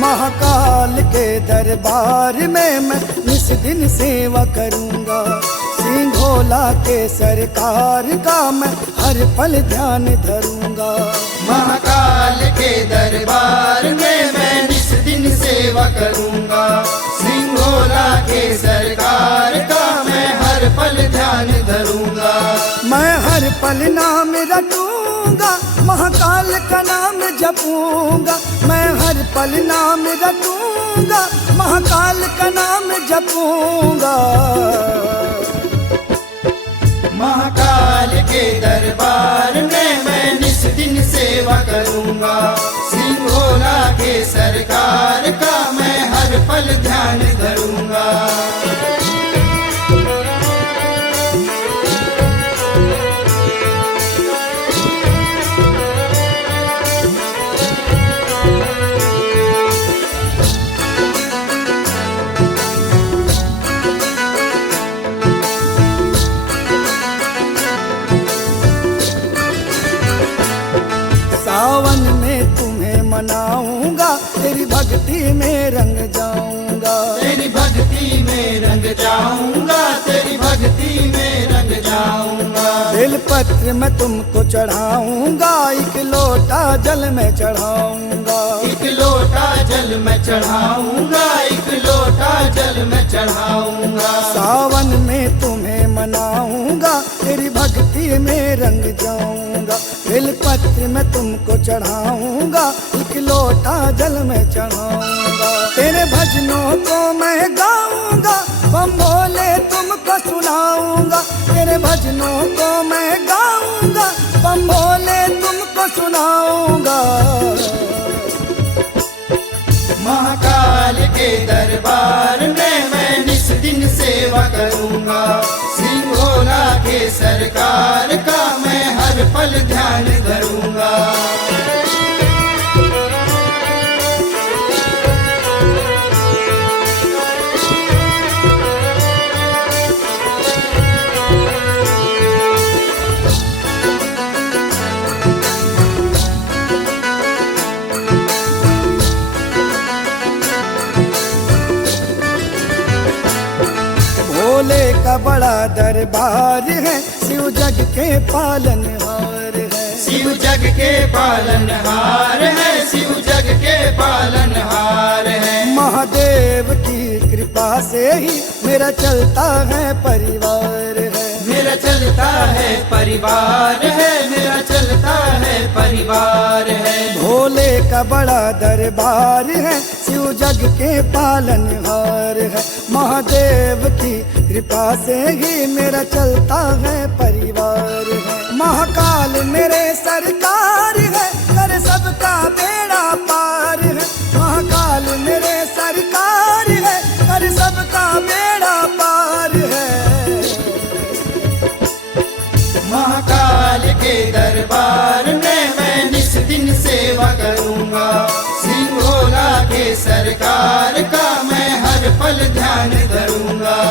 महाकाल के दरबार में मैं निस दिन सेवा करूंगा। सिंघोला के सरकार का मैं हर पल ध्यान धरूंगा। महाकाल के दरबार में मैं निस दिन सेवा करूंगा। सिंघोला के सरकार का मैं हर पल ध्यान धरूंगा। मैं हर पल नाम रटूंगा, महाकाल का नाम जपूंगा। मैं हर पल नाम रटूंगा, महाकाल का नाम जपूंगा। महाकाल के दरबार में मैं निस दिन सेवा करूंगा। सिंघोला के सरकार का मैं हर पल ध्यान धरूंगा। सावन में तुम्हें मनाऊंगा, तेरी भक्ति में रंग जाऊंगा। तेरी भक्ति में रंग जाऊंगा। तेरी भक्ति में रंग जाऊंगा। बेलपत्र मैं तुमको चढ़ाऊंगा, एक लोटा जल में चढ़ाऊंगा। एक लोटा जल में चढ़ाऊंगा। एक लोटा जल में चढ़ाऊंगा। सावन में तुम्हें मनाऊंगा, तेरी भक्ति में रंग जाऊंगा। बेलपत्र मैं तुमको चढ़ाऊंगा, एक लोटा जल में चढ़ाऊंगा। तेरे भजनों को मैं गाऊंगा, बम भोले तुमको सुनाऊंगा। तेरे भजनों को मैं गाऊंगा, बम भोले तुमको सुनाऊंगा। महाकाल के दरबार में मैं निस दिन सेवा करूंगा। सिंघोला के सरकार का मैं हर पल ध्यान धरूंगा। भोले का बड़ा दरबार है, शिव जग के पालनहार है। शिव जग के पालनहार है। शिव जग के पालनहार है। महादेव की कृपा से ही मेरा चलता है परिवार है। मेरा चलता है परिवार है। मेरा चलता है परिवार है। भोले का बड़ा दरबार है, शिव जग के पालनहार है। महादेव की कृपा से ही मेरा चलता है परिवार है। महाकाल मेरे सरकार है, कर सबका बेड़ा पार है। महाकाल मेरे सरकार है, कर सबका बेड़ा पार है। महाकाल के दरबार में मैं निस दिन सेवा करूंगा। सिंघोला के सरकार का मैं हर पल ध्यान धरूंगा।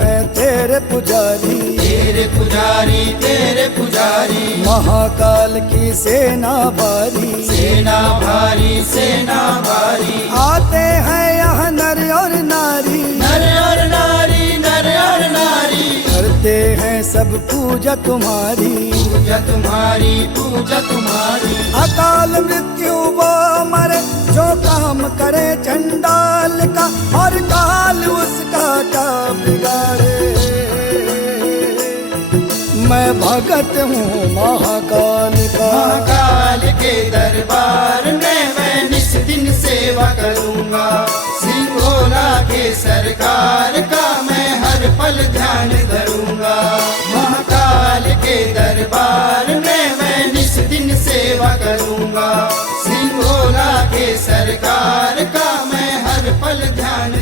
है तेरे पुजारी, तेरे पुजारी, तेरे पुजारी। महाकाल की सेना भारी, सेना भारी, सेना भारी। आते हैं यहाँ नर और नारी, नर और नारी, नर और नारी। करते हैं सब पूजा तुम्हारी, पूजा तुम्हारी, पूजा तुम्हारी। अकाल मृत्यु वो मरे जो काम करे चंडाल का, और काल उसका क्या बिगाड़े। मैं भगत हूँ महाकाल का। महाकाल के दरबार में मैं निस दिन सेवा पल ध्यान धरूंगा। महाकाल के दरबार में मैं निस दिन सेवा करूंगा। सिंगोला के सरकार का मैं हर पल ध्यान